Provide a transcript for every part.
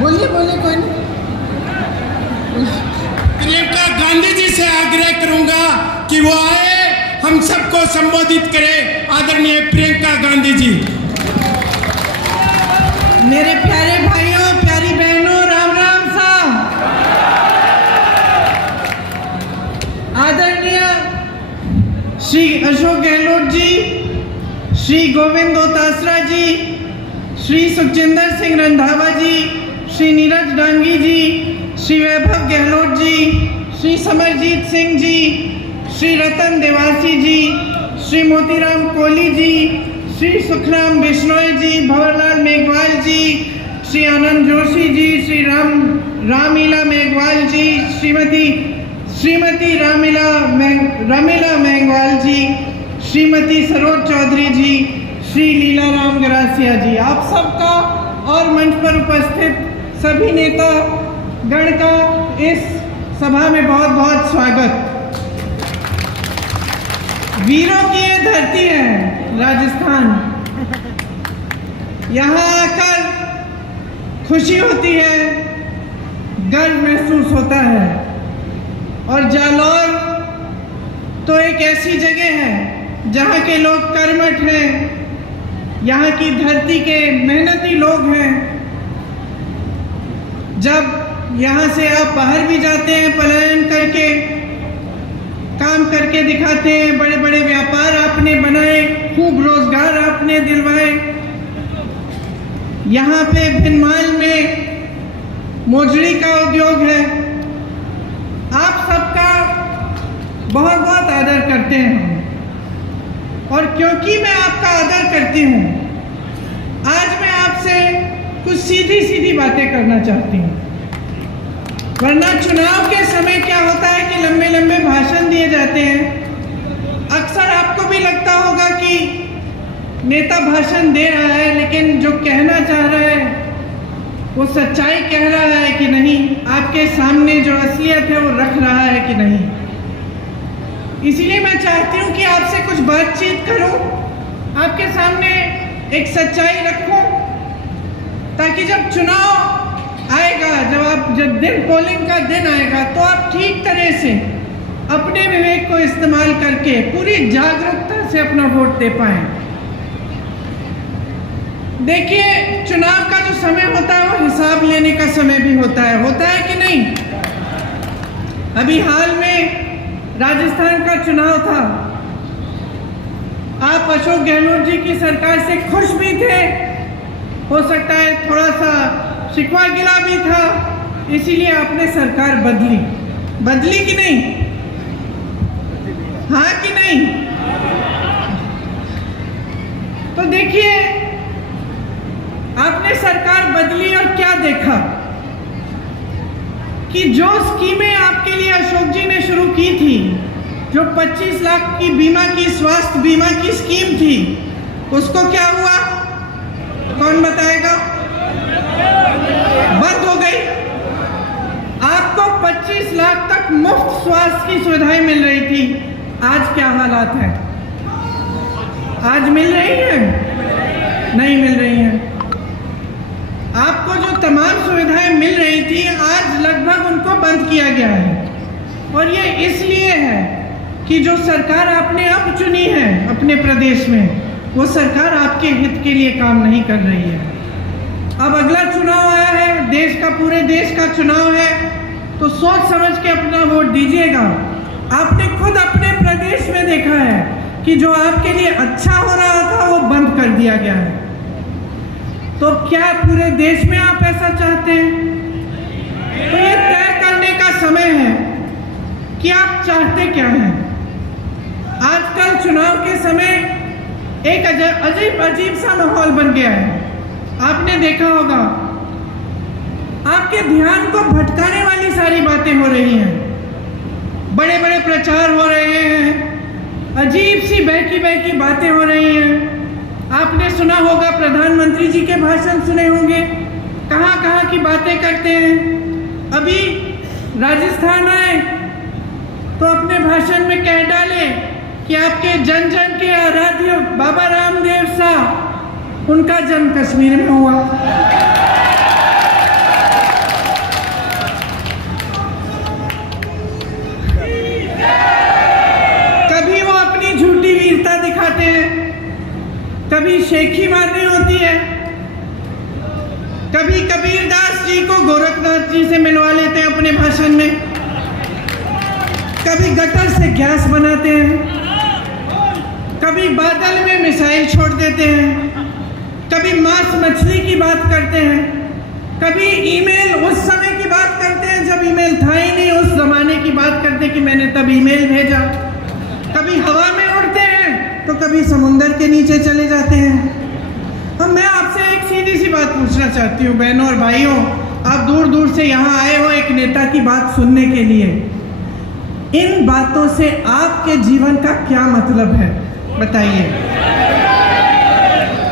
बोलिए बोलिए, कोई नहीं। प्रियंका गांधी जी से आग्रह करूंगा कि वो आए, हम सबको संबोधित करें। आदरणीय प्रियंका गांधी जी। मेरे प्यारे भाइयों, प्यारी बहनों, राम राम सा। आदरणीय श्री अशोक गहलोत जी, श्री गोविंद दोतासरा जी, श्री सुखजिंदर सिंह रंधावा जी, श्री नीरज डांगी जी, श्री वैभव गहलोत जी, श्री समरजीत सिंह जी, श्री रतन देवासी जी, श्री मोतीराम कोहली जी, श्री सुखराम बिश्नोई जी, भंवरलाल मेघवाल जी, श्री आनंद जोशी जी, श्री रामीला मेघवाल जी, श्रीमती रामीला मेघवाल जी, श्रीमती सरोज चौधरी जी, श्री लीलाराम गरासिया जी, आप सबका और मंच पर उपस्थित सभी नेता गण का इस सभा में बहुत बहुत स्वागत। वीरों की ये धरती है राजस्थान। यहाँ आकर खुशी होती है, गर्व महसूस होता है। और जालौर तो एक ऐसी जगह है जहाँ के लोग कर्मठ हैं, यहाँ की धरती के मेहनती लोग हैं। जब यहाँ से आप बाहर भी जाते हैं, पलायन करके काम करके दिखाते हैं, बड़े बड़े व्यापार आपने बनाए, खूब रोजगार आपने दिलवाए। यहाँ पे भिनमाल में मोजड़ी का उद्योग है। आप सबका बहुत बहुत आदर करते हैं और क्योंकि मैं आपका आदर करती हूँ, आज मैं आपसे कुछ सीधी सीधी बातें करना चाहती हूँ। वरना चुनाव के समय क्या होता है कि लंबे लंबे भाषण दिए जाते हैं। अक्सर आपको भी लगता होगा कि नेता भाषण दे रहा है, लेकिन जो कहना चाह रहा है वो सच्चाई कह रहा है कि नहीं, आपके सामने जो असलियत है वो रख रहा है कि नहीं। इसलिए मैं चाहती हूँ कि आपसे कुछ बातचीत करूँ, आपके सामने एक सच्चाई रखूँ, ताकि जब चुनाव आएगा, जब दिन पोलिंग का दिन आएगा, तो आप ठीक तरह से अपने विवेक को इस्तेमाल करके पूरी जागरूकता से अपना वोट दे पाएं। देखिए, चुनाव का जो समय होता है वो हिसाब लेने का समय भी होता है कि नहीं? अभी हाल में राजस्थान का चुनाव था। आप अशोक गहलोत जी की सरकार से खुश भी थे, हो सकता है थोड़ा सा शिकवा गिला भी था, इसीलिए आपने सरकार बदली कि नहीं? हाँ कि नहीं? तो देखिए, आपने सरकार बदली और क्या देखा कि जो स्कीमें आपके लिए अशोक जी ने शुरू की थी, जो 25 लाख की बीमा की, स्वास्थ्य बीमा की स्कीम थी, उसको क्या हुआ? कौन बताएगा? बंद हो गई। आपको 25 लाख तक मुफ्त स्वास्थ्य की सुविधाएं मिल रही थी। आज क्या हालात है? आज मिल रही हैं? नहीं मिल रही हैं। आपको जो तमाम सुविधाएं मिल रही थी, आज लगभग उनको बंद किया गया है। और ये इसलिए है कि जो सरकार आपने अब चुनी है अपने प्रदेश में, वो सरकार आपके हित के लिए काम नहीं कर रही है। अब अगला चुनाव आया है, देश का, पूरे देश का चुनाव है, तो सोच समझ के अपना वोट दीजिएगा। आपने खुद अपने प्रदेश में देखा है कि जो आपके लिए अच्छा हो रहा था वो बंद कर दिया गया है। तो क्या पूरे देश में आप ऐसा चाहते हैं? तो ये तय करने का समय है कि आप चाहते क्या हैं। आजकल चुनाव के समय एक अजीब सा माहौल बन गया है। आपने देखा होगा, आपके ध्यान को भटकाने वाली सारी बातें हो रही हैं। बड़े बड़े प्रचार हो रहे हैं, अजीब सी बहकी बातें हो रही हैं। आपने सुना होगा, प्रधानमंत्री जी के भाषण सुने होंगे, कहाँ की बातें करते हैं। अभी राजस्थान आए तो अपने भाषण में कह डाले कि आपके जन जन के आराध्य बाबा रामदेव साहब, उनका जन्म कश्मीर में हुआ। शेखी मारनी होती है, कभी कबीरदास जी को गोरखनाथ जी से मिलवा लेते हैं अपने भाषण में, कभी गटर से गैस बनाते हैं, कभी बादल में मिसाइल छोड़ देते हैं, कभी मांस मछली की बात करते हैं, कभी ईमेल उस समय की बात करते हैं जब ईमेल था ही नहीं, उस जमाने की बात करते हैं कि मैंने तब ईमेल भेजा, कभी हवा में उड़ते हैं तो कभी समुंदर के नीचे चले जाते हैं। तो मैं आपसे एक सीधी सी बात पूछना चाहती हूँ बहनों और भाइयों, आप दूर दूर से यहाँ आए हो एक नेता की बात सुनने के लिए, इन बातों से आपके जीवन का क्या मतलब है बताइए?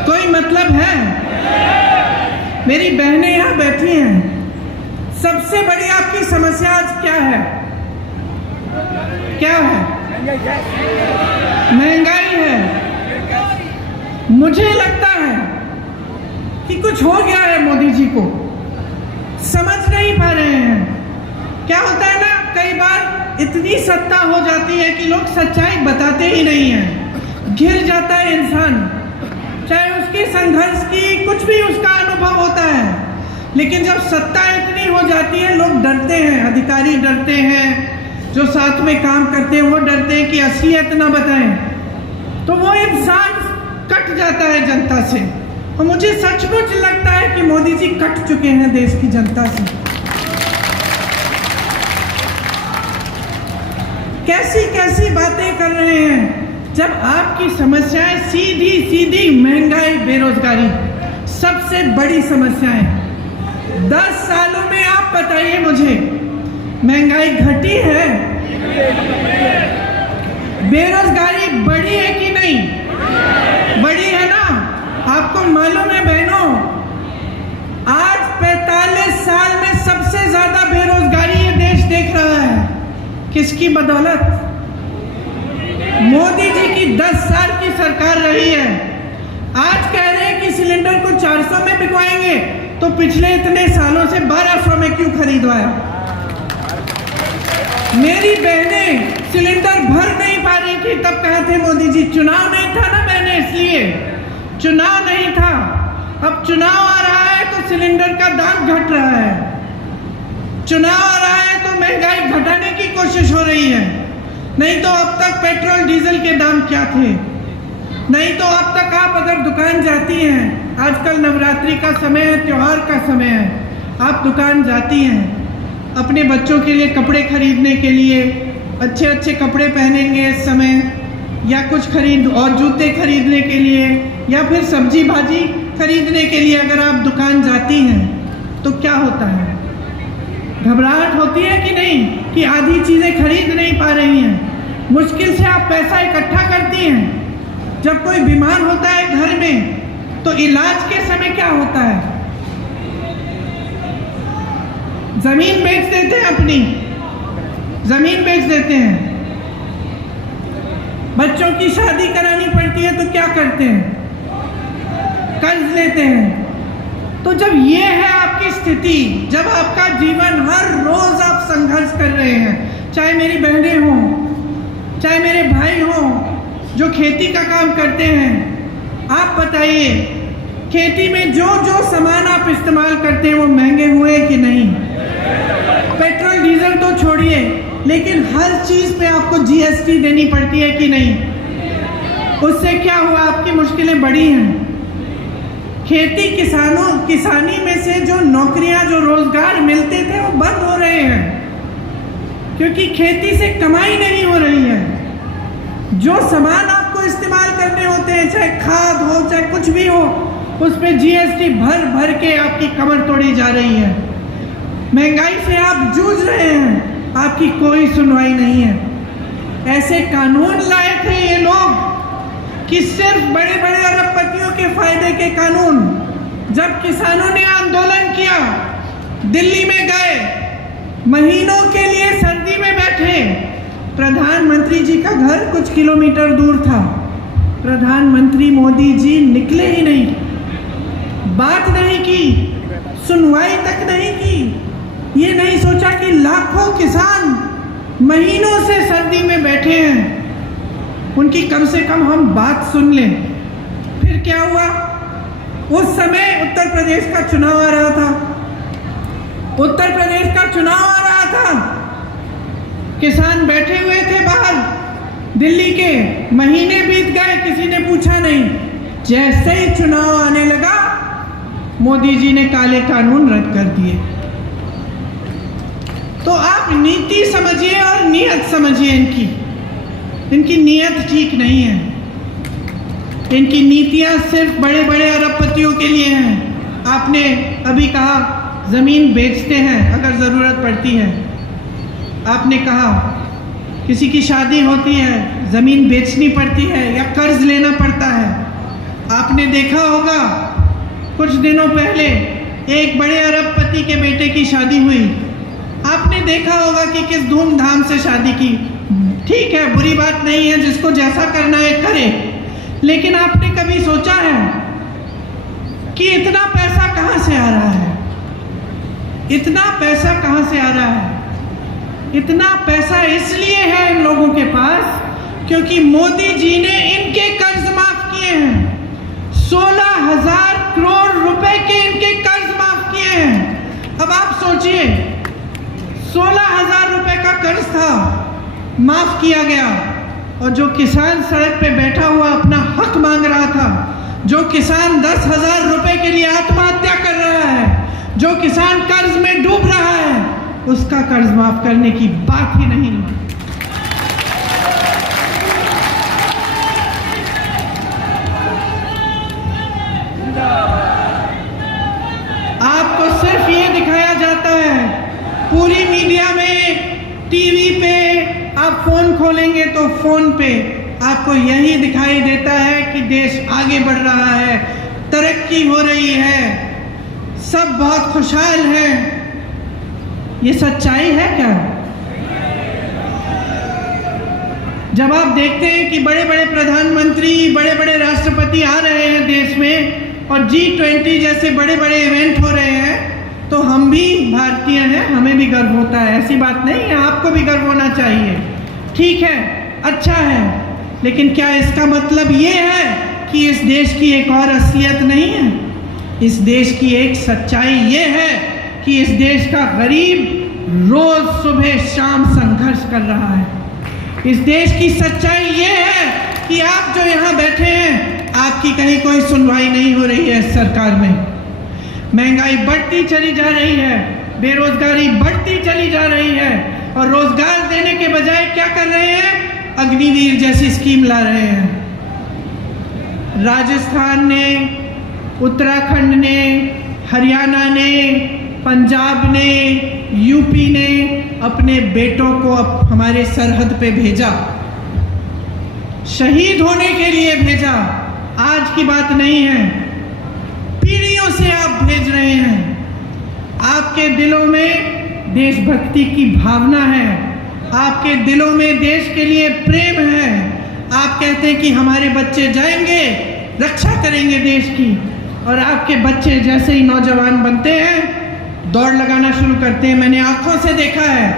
कोई मतलब है? मेरी बहनें यहाँ बैठी हैं, सबसे बड़ी आपकी समस्या आज क्या है? क्या है? महंगाई है। मुझे लगता है कि कुछ हो गया है मोदी जी को, समझ नहीं पा रहे हैं। क्या होता है ना, कई बार इतनी सत्ता हो जाती है कि लोग सच्चाई बताते ही नहीं हैं, घिर जाता है इंसान, चाहे उसके संघर्ष की कुछ भी उसका अनुभव होता है, लेकिन जब सत्ता इतनी हो जाती है लोग डरते हैं, अधिकारी डरते हैं, जो साथ में काम करते हैं वो डरते हैं कि असलियत ना बताएं, तो वो इंसान कट जाता है जनता से। और मुझे सचमुच लगता है कि मोदी जी कट चुके हैं देश की जनता से। कैसी कैसी बातें कर रहे हैं, जब आपकी समस्याएं सीधी सीधी महंगाई, बेरोजगारी सबसे बड़ी समस्याएं। 10 सालों में आप बताइए मुझे, महंगाई घटी है? बेरोजगारी बढ़ी है कि नहीं? बढ़ी है ना? आपको मालूम है बहनों, आज 45 साल में सबसे ज्यादा बेरोजगारी ये देश देख रहा है। किसकी बदौलत? मोदी जी की 10 साल की सरकार रही है। आज कह रहे हैं कि सिलेंडर को 400 में बिकवाएंगे, तो पिछले इतने सालों से 1200 में क्यों खरीदवाया? मेरी बहनें सिलेंडर भर नहीं पा रही थी, तब कहा थे मोदी जी चुनाव नहीं था ना बहनें, इसलिए चुनाव नहीं था। अब चुनाव आ रहा है तो सिलेंडर का दाम घट रहा है, चुनाव आ रहा है तो महंगाई घटाने की कोशिश हो रही है। नहीं तो अब तक पेट्रोल डीजल के दाम क्या थे? नहीं तो अब तक आप अगर दुकान जाती हैं, आजकल नवरात्रि का समय है, त्योहार का समय है, आप दुकान जाती हैं अपने बच्चों के लिए कपड़े खरीदने के लिए, अच्छे अच्छे कपड़े पहनेंगे इस समय, या कुछ खरीद और जूते खरीदने के लिए, या फिर सब्जी भाजी खरीदने के लिए अगर आप दुकान जाती हैं तो क्या होता है? घबराहट होती है कि नहीं कि आधी चीज़ें खरीद नहीं पा रही हैं? मुश्किल से आप पैसा इकट्ठा करती हैं। जब कोई बीमार होता है घर में तो इलाज के समय क्या होता है? जमीन बेच देते हैं, अपनी जमीन बेच देते हैं। बच्चों की शादी करानी पड़ती है तो क्या करते हैं? कर्ज लेते हैं। तो जब ये है आपकी स्थिति, जब आपका जीवन हर रोज आप संघर्ष कर रहे हैं, चाहे मेरी बहनें हों, चाहे मेरे भाई हों जो खेती का काम करते हैं, आप बताइए खेती में जो जो सामान आप इस्तेमाल करते हैं वो महंगे हुए कि नहीं? पेट्रोल डीजल तो छोड़िए, लेकिन हर चीज पे आपको जीएसटी देनी पड़ती है कि नहीं? उससे क्या हुआ? आपकी मुश्किलें बढ़ी हैं। खेती किसानी में से जो नौकरियां, जो रोजगार मिलते थे वो बंद हो रहे हैं, क्योंकि खेती से कमाई नहीं हो रही है। जो सामान आपको इस्तेमाल करने होते हैं, चाहे खाद हो चाहे कुछ भी हो, उस पर जीएसटी भर भर के आपकी कमर तोड़ी जा रही है। महंगाई से आप जूझ रहे हैं, आपकी कोई सुनवाई नहीं है। ऐसे कानून लाए थे ये लोग कि सिर्फ बड़े बड़े अरबपतियों के फायदे के कानून। जब किसानों ने आंदोलन किया, दिल्ली में गए, महीनों के लिए सर्दी में बैठे, प्रधानमंत्री जी का घर कुछ किलोमीटर दूर था, प्रधानमंत्री मोदी जी निकले ही नहीं, बात नहीं की, सुनवाई तक नहीं की। ये नहीं सोचा कि लाखों किसान महीनों से सर्दी में बैठे हैं, उनकी कम से कम हम बात सुन लें। फिर फिर क्या हुआ? उस समय उत्तर प्रदेश का चुनाव आ रहा था। उत्तर प्रदेश का चुनाव आ रहा था, किसान बैठे हुए थे बाहर दिल्ली के, महीने बीत गए, किसी ने पूछा नहीं। जैसे ही चुनाव आने लगा, मोदी जी ने काले कानून रद्द कर दिए। तो आप नीति समझिए और नीयत समझिए इनकी नीयत ठीक नहीं है। इनकी नीतियां सिर्फ बड़े बड़े अरबपतियों के लिए हैं। आपने अभी कहा जमीन बेचते हैं अगर ज़रूरत पड़ती है। आपने कहा किसी की शादी होती है, ज़मीन बेचनी पड़ती है या कर्ज लेना पड़ता है। आपने देखा होगा कुछ दिनों पहले एक बड़े अरबपति के बेटे की शादी हुई। आपने देखा होगा कि किस धूमधाम से शादी की। ठीक है, बुरी बात नहीं है, जिसको जैसा करना है करे, लेकिन आपने कभी सोचा है कि इतना पैसा कहाँ से आ रहा है? इतना पैसा कहाँ से आ रहा है? इतना पैसा इसलिए है इन लोगों के पास क्योंकि मोदी जी ने इनके कर्ज माफ किए हैं। 16,000 करोड़ रुपए के इनके कर्ज माफ किए हैं। अब आप सोचिए, 16,000 रुपए का कर्ज था, माफ किया गया, और जो किसान सड़क पे बैठा हुआ अपना हक मांग रहा था, जो किसान 10,000 रुपए के लिए आत्महत्या कर रहा है, जो किसान कर्ज में डूब रहा है, उसका कर्ज माफ करने की बात ही नहीं। आपको सिर्फ ये दिखाया जाता है पूरी मीडिया में, टीवी पे, आप फोन खोलेंगे तो फोन पे आपको यही दिखाई देता है कि देश आगे बढ़ रहा है, तरक्की हो रही है, सब बहुत खुशहाल हैं। ये सच्चाई है क्या? जब आप देखते हैं कि बड़े बड़े प्रधानमंत्री, बड़े बड़े राष्ट्रपति आ रहे हैं देश में और G20 जैसे बड़े बड़े इवेंट हो रहे हैं, तो हम भी भारतीय हैं, हमें भी गर्व होता है। ऐसी बात नहीं है, आपको भी गर्व होना चाहिए। ठीक है, अच्छा है, लेकिन क्या इसका मतलब ये है कि इस देश की एक और असलियत नहीं है? इस देश की एक सच्चाई ये है कि इस देश का गरीब रोज सुबह शाम संघर्ष कर रहा है। इस देश की सच्चाई ये है कि आप जो यहाँ बैठे हैं, आपकी कहीं कोई सुनवाई नहीं हो रही है इस सरकार में। महंगाई बढ़ती चली जा रही है, बेरोजगारी बढ़ती चली जा रही है, और रोजगार देने के बजाय क्या कर रहे हैं? अग्निवीर जैसी स्कीम ला रहे हैं। राजस्थान ने, उत्तराखंड ने, हरियाणा ने, पंजाब ने, यूपी ने अपने बेटों को अब हमारे सरहद पे भेजा, शहीद होने के लिए भेजा। आज की बात नहीं है, पीढ़ियों से आप भेज रहे हैं। आपके दिलों में देशभक्ति की भावना है, आपके दिलों में देश के लिए प्रेम है। आप कहते हैं कि हमारे बच्चे जाएंगे, रक्षा करेंगे देश की, और आपके बच्चे जैसे ही नौजवान बनते हैं दौड़ लगाना शुरू करते हैं। मैंने आंखों से देखा है।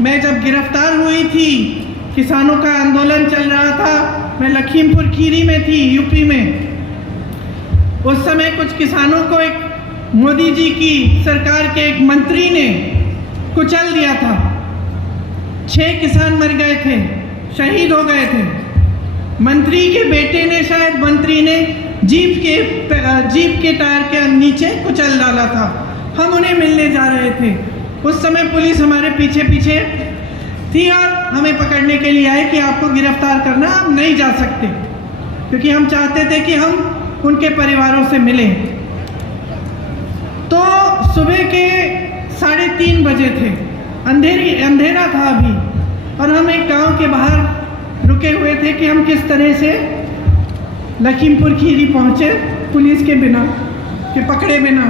मैं जब गिरफ्तार हुई थी, किसानों का आंदोलन चल रहा था, मैं लखीमपुर खीरी में थी, यूपी में। उस समय कुछ किसानों को एक मोदी जी की सरकार के एक मंत्री ने कुचल दिया था। 6 किसान मर गए थे, शहीद हो गए थे। मंत्री के बेटे ने, शायद मंत्री ने जीप के टायर के नीचे कुचल डाला था। हम उन्हें मिलने जा रहे थे। उस समय पुलिस हमारे पीछे पीछे थी और हमें पकड़ने के लिए आए कि आपको गिरफ्तार करना, आप नहीं जा सकते, क्योंकि हम चाहते थे कि हम उनके परिवारों से मिलें। तो सुबह के 3:30 बजे थे, अंधेरा था अभी, और हम एक गांव के बाहर रुके हुए थे कि हम किस तरह से लखीमपुर खीरी पहुंचे पुलिस के बिना, के पकड़े बिना।